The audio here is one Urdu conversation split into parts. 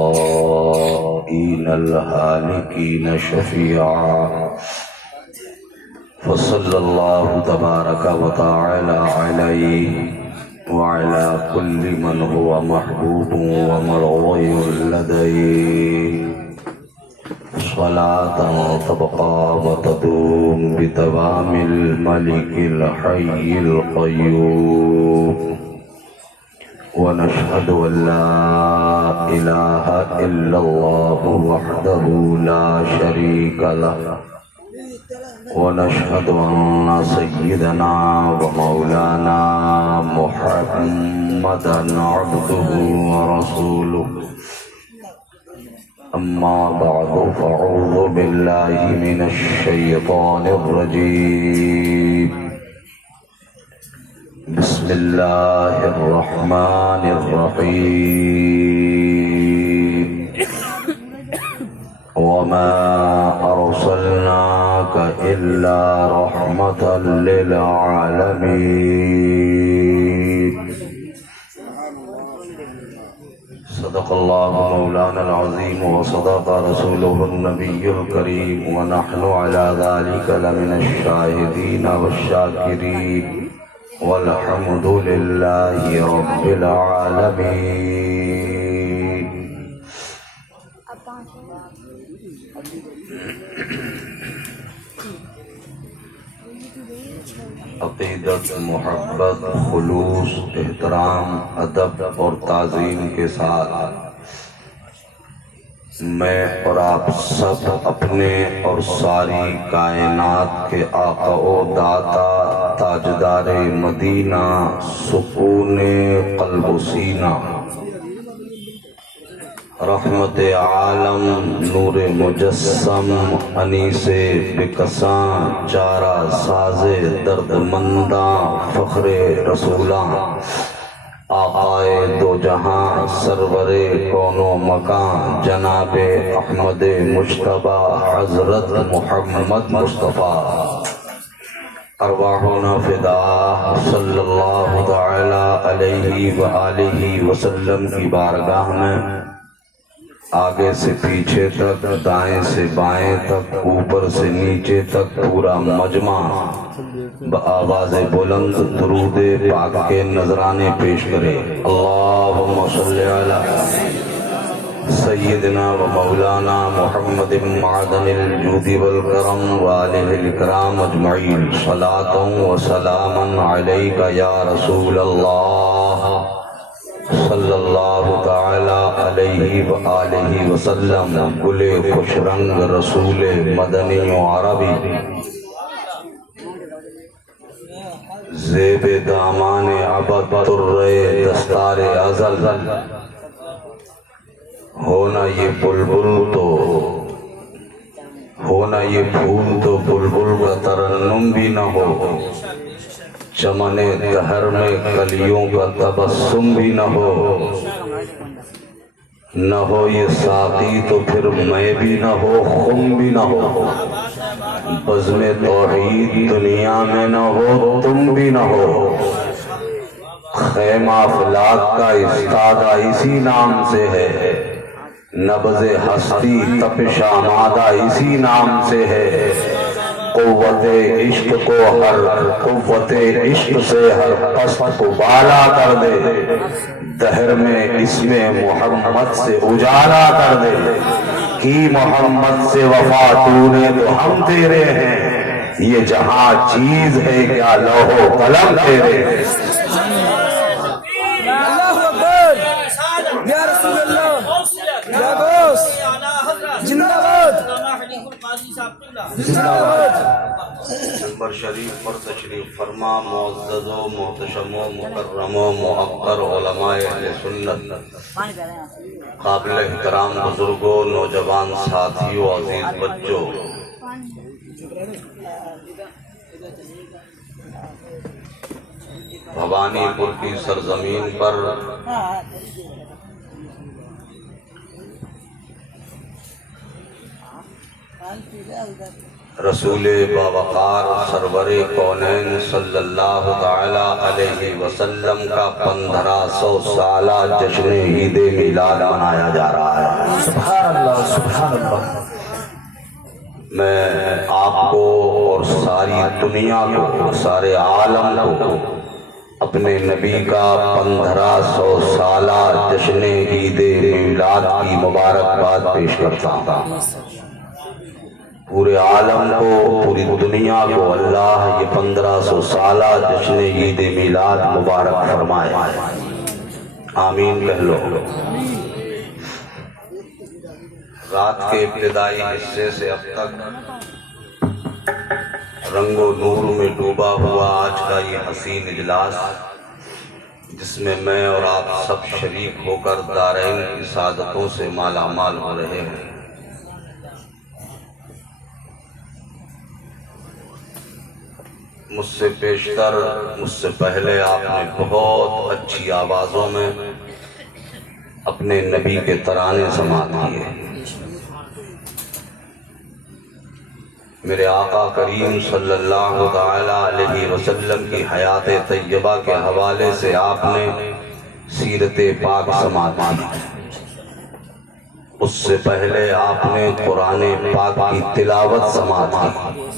الضالين الهالكين شفيعا فصلى الله تبارك وتعالى عليه وعلى كل من هو محبوب ومرضي لديه صلاة تبقى وتدوم بدوام الملك الحي القيوم ونشهد أن لا إله إلا الله وحده لا شريك له ونشهد أن سيدنا ومولانا محمدا عبده ورسوله أما بعد فأعوذ بالله من الشيطان الرجيم بسم الله الرحمن الرحيم وما أرسلناك إلا رحمة للعالمين صدق الله مولانا العظيم وصدق رسوله النبي الكريم ونحن على ذلك لمن الشاهدين والشاكرين والحمد لله رب العالمين عقیدت، محبت، خلوص، احترام، ادب اور تعظیم کے ساتھ میں اور آپ سب اپنے اور ساری کائنات کے آقا و داتا تاجدار مدینہ سکون قلب و سینہ رحمت عالم نور مجسم انیس بکساں چارہ ساز درد منداں فخر رسولاں آقائے دو جہاں سرور کون و مکان جناب احمد مجتبی حضرت محمد مصطفیٰ ارواحنا فداء صلی اللہ تعالی علیہ وآلہ وسلم کی بارگاہ میں آگے سے پیچھے تک، دائیں سے بائیں تک، اوپر سے نیچے تک پورا مجمع بآواز بلند درود پاک کے نذرانے پیش کرے۔ اللہم صلی علی سیدنا و مولانا محمد معدن الجود والکرم وآلہ الکرام اجمعین صلاۃ و سلاما علیک یا رسول اللہ صلی اللہ تعالی علیہ وآلہ وسلم۔ گل خوش رنگ رسول مدنی و عربی زیب دامان عبد ترے دستار ازل ہونا یہ بلبل تو ہونا یہ پھول تو بلبل کا ترنم بھی نہ ہو، چمن دہر میں کلیوں کا تبسم بھی نہ ہو، نہ ہو یہ ساقی تو پھر میں بھی نہ ہو، خم بھی نہ ہو، بزم توحید دنیا میں نہ ہو، تم بھی نہ ہو، خیمہ افلاک کا استادہ اسی نام سے ہے، نبض ہستی تپش آمادہ اسی نام سے ہے، قوت عشق کو ہر قوت عشق سے ہر پست کو بالا کر دے، دہر میں اسم محمد سے اجالا کر دے، کی محمد سے وفا تو نے تو ہم تیرے ہیں، یہ جہاں چیز ہے کیا لوح و قلم تیرے۔ اللہ اکبر یا رسول اللہ یا غوث زندہ باد زندہ باد۔ منبر شریف پر تشریف فرما معزز و محتشم و مکرم و معقر علماء اہل سنت، قابل احترام بزرگوں، نوجوان ساتھیوں، عزیز بچوں، بھوانی پور کی سرزمین پر رسول باوقار سرور کونین صلی اللہ تعالی علیہ وسلم کا 1500 سالہ جشن عید میلاد منایا جا رہا ہے۔ سبحان اللہ سبحان اللہ۔ میں آپ کو اور ساری دنیا کو، سارے عالم کو اپنے نبی کا 1500 سالہ جشن عید میلاد کی مبارکباد پیش کرتا ہوں۔ پورے عالم کو، پوری دنیا کو اللہ یہ 1500 سالہ جشن عید میلاد مبارک فرمائے، آمین کہہ لو۔ رات کے ابتدائی حصے سے اب تک رنگ و نور میں ڈوبا ہوا آج کا یہ حسین اجلاس، جس میں میں اور آپ سب شریک ہو کر دارین کی سعادتوں سے مالا مال ہو رہے ہیں۔ مجھ سے پیشتر، مجھ سے پہلے آپ نے بہت اچھی آوازوں میں اپنے نبی کے ترانے سماعت کیے۔ میرے آقا کریم صلی اللہ تعالی علیہ وسلم کی حیات طیبہ کے حوالے سے آپ نے سیرت پاک سماعت کی۔ اس سے پہلے آپ نے قرآن پاک کی تلاوت سماعت کی۔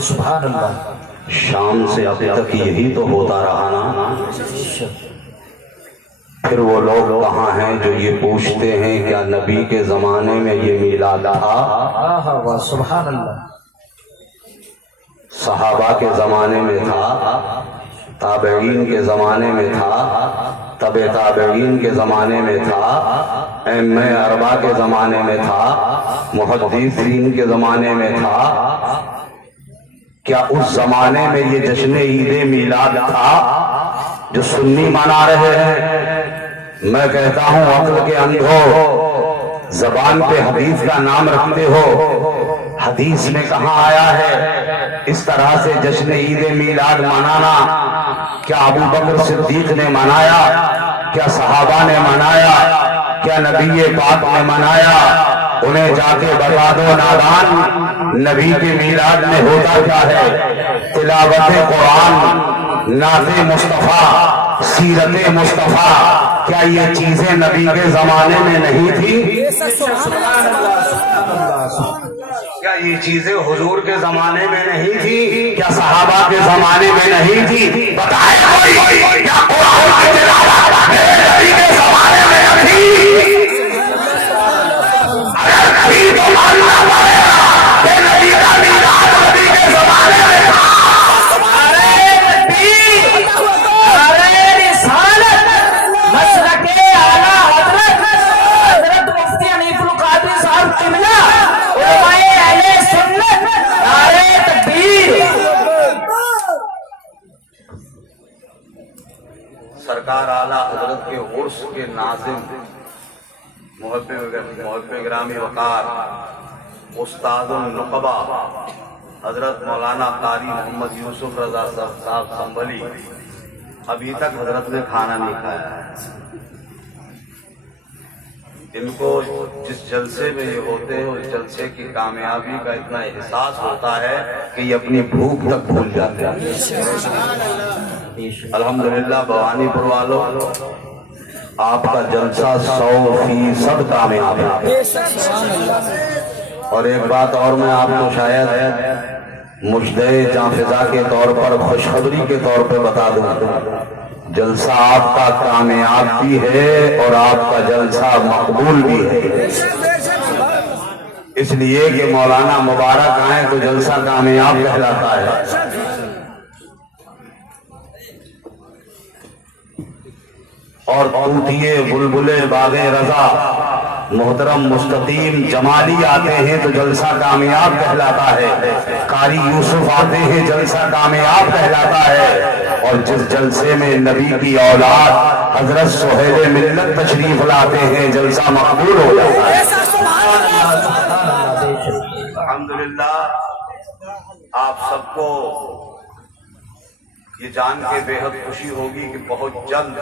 سبحان اللہ۔ شام سے اب تک یہی تو ہوتا رہا نا۔ پھر وہ لوگ کہاں ہیں جو یہ پوچھتے ہیں کیا نبی کے زمانے میں یہ میلاد تھا؟ سبحان اللہ۔ صحابہ کے زمانے میں تھا، تابعین کے زمانے میں تھا، تبع تابعین کے زمانے میں تھا، ائمہ اربعہ کے زمانے میں تھا، محدثین کے زمانے میں تھا۔ کیا اس زمانے میں یہ جشن عید میلاد تھا جو سنی منا رہے ہیں؟ میں کہتا ہوں عقل کے اندھو، زبان پہ حدیث کا نام رکھتے ہو، حدیث میں کہاں آیا ہے اس طرح سے جشن عید میلاد منانا؟ کیا ابو بکر صدیق نے منایا؟ کیا صحابہ نے منایا؟ کیا نبی پاک نے منایا؟ انہیں جا کے بتا دو نادان، نبی کے میلاد میں ہوتا کیا ہے؟ تلاوت قرآن، نعت مصطفیٰ، سیرت مصطفیٰ، کیا یہ چیزیں نبی کے زمانے میں نہیں تھی؟ کیا یہ چیزیں حضور کے زمانے میں نہیں تھی؟ کیا صحابہ کے زمانے میں نہیں تھی؟ بتائے کوئی، کیا قرآن کی تلاوت نبی کے زمانے میں نہ تھی؟ اگر نبی تو ماننا پڑے گا کہ نبی کا میلاد نبی کے زمانے میں تھا۔ سرکار اعلیٰ حضرت کے عرس کے ناظم، محب گرامی وقار، استاد النقبہ حضرت مولانا قاری محمد یوسف رضا صاحب سنبھلی ابھی تک حضرت نے کھانا نہیں کھایا۔ ان کو جس جلسے میں یہ ہوتے ہیں اس جلسے کی کامیابی کا اتنا احساس ہوتا ہے کہ یہ اپنی بھوک تک بھول جاتے ہیں۔ الحمدللہ بھوانی پور والوں، آپ کا جلسہ 100% کامیاب ہے۔ اور ایک بات اور میں آپ کو شاید مجدے جاں فضا کے طور پر خوشخبری کے طور پہ بتا دوں، جلسہ آپ کا کامیاب بھی ہے اور آپ کا جلسہ مقبول بھی ہے۔ اس لیے کہ مولانا مبارک آئیں تو جلسہ کامیاب کہلاتا ہے۔ اور طوطیے بلبلے باغ رضا محترم مستقیم جمالی آتے ہیں تو جلسہ کامیاب کہلاتا ہے، قاری یوسف آتے ہیں جلسہ کامیاب کہلاتا ہے، اور جس جلسے میں نبی کی اولاد حضرت سہیل ملت تشریف لاتے ہیں جلسہ مقبول ہو جاتا ہے۔ الحمدللہ آپ سب کو یہ جان کے بے حد خوشی ہوگی کہ بہت جلد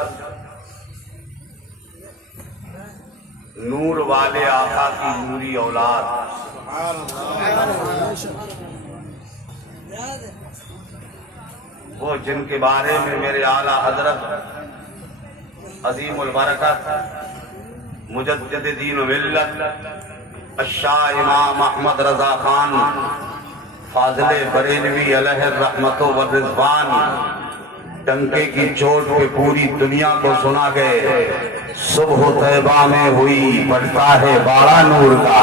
نور والے آقا کی نوری اولاد وہ جن کے بارے میں میرے اعلیٰ حضرت عظیم البرکت مجدد دین و ملت الشاہ امام احمد رضا خان فاضل بریلوی علیہ الرحمت والرضوان ڈنکے کی چوٹ پہ پوری دنیا کو سنا گئے، صبح طیبہ میں ہوئی بڑھتا ہے باڑا نور کا،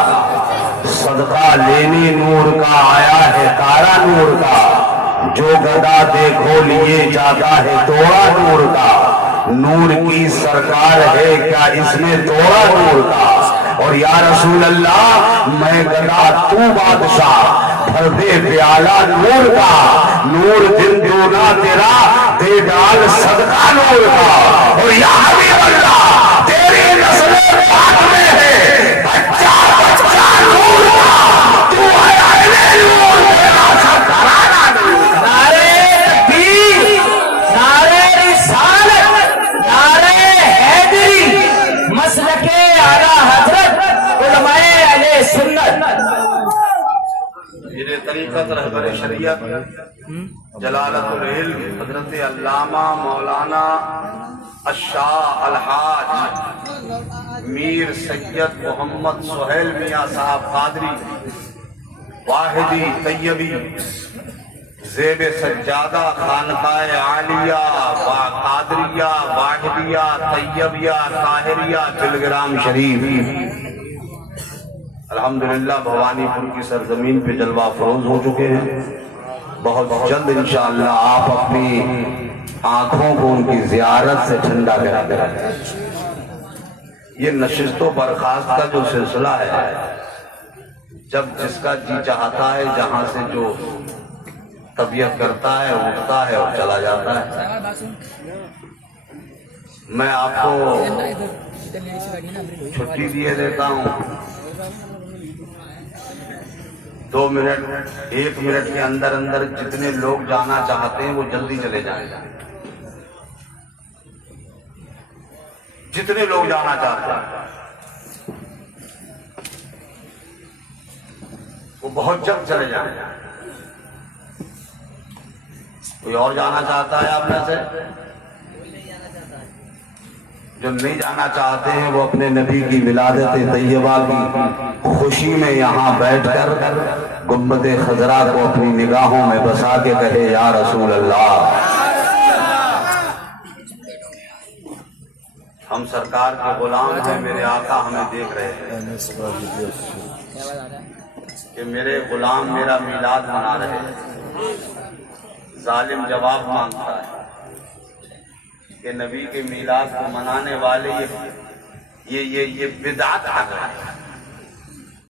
صدقہ لینے نور کا آیا ہے تارا نور کا، جو گدا دیکھو لیے جاتا ہے توڑا نور کا، نور کی سرکار ہے کیا اس میں توڑا نور کا، اور یا رسول اللہ میں گدا تو بادشاہ بھر دے پیالہ نور کا، نور دن دونا تیرا دے ڈال صدقہ نور کا، اور یا حبیب اللہ تیری نسل پاک میں ہے بچہ بچہ نور کا، تو ہے اہل نور تیرا سرکارانہ نور کا۔ نعرے تکبیر، نعرے رسالت، نعرے حیدری، مسلک اعلیٰ حضرت علماء اہل سنت۔ میرے طریقت رہبر شریعت جلالت العلم حضرت علامہ مولانا الشاہ الحاج میر سید محمد سہیل میاں صاحب قادری واحدی طیبی زیب سجادہ خانقاہ عالیہ قادریہ واحدیہ طیبیہ طاہریہ دلگرام شریف، الحمدللہ بھوانی پور کی سرزمین پہ جلوہ فروز ہو چکے ہیں۔ بہت جلد انشاءاللہ آپ اپنی آنکھوں کو ان کی زیارت سے ٹھنڈا کرا دیں۔ یہ نشست و برخاست کا جو سلسلہ ہے، جب جس کا جی چاہتا ہے جہاں سے جو طبیعت کرتا ہے اٹھتا ہے اور چلا جاتا ہے۔ میں آپ کو چھٹی دیے دیتا ہوں، 2 منٹ 1 منٹ کے اندر اندر جتنے لوگ جانا چاہتے ہیں وہ جلدی چلے جائیں، جتنے لوگ جانا چاہتے ہیں وہ بہت جلد چلے جائیں۔ کوئی اور جانا چاہتا ہے آپ میں سے؟ جو نہیں جانا چاہتے ہیں وہ اپنے نبی کی ولادت طیبہ کی خوشی میں یہاں بیٹھ کر گنبد خضرا کو اپنی نگاہوں میں بسا کے کہے یا رسول اللہ۔ ہم سرکار کے غلام ہیں، میرے آقا ہمیں دیکھ رہے ہیں کہ میرے غلام میرا میلاد منا رہے ہیں۔ ظالم جواب مانگتا ہے کہ نبی کے میلاد کو منانے والے یہ بدعت آ گئے۔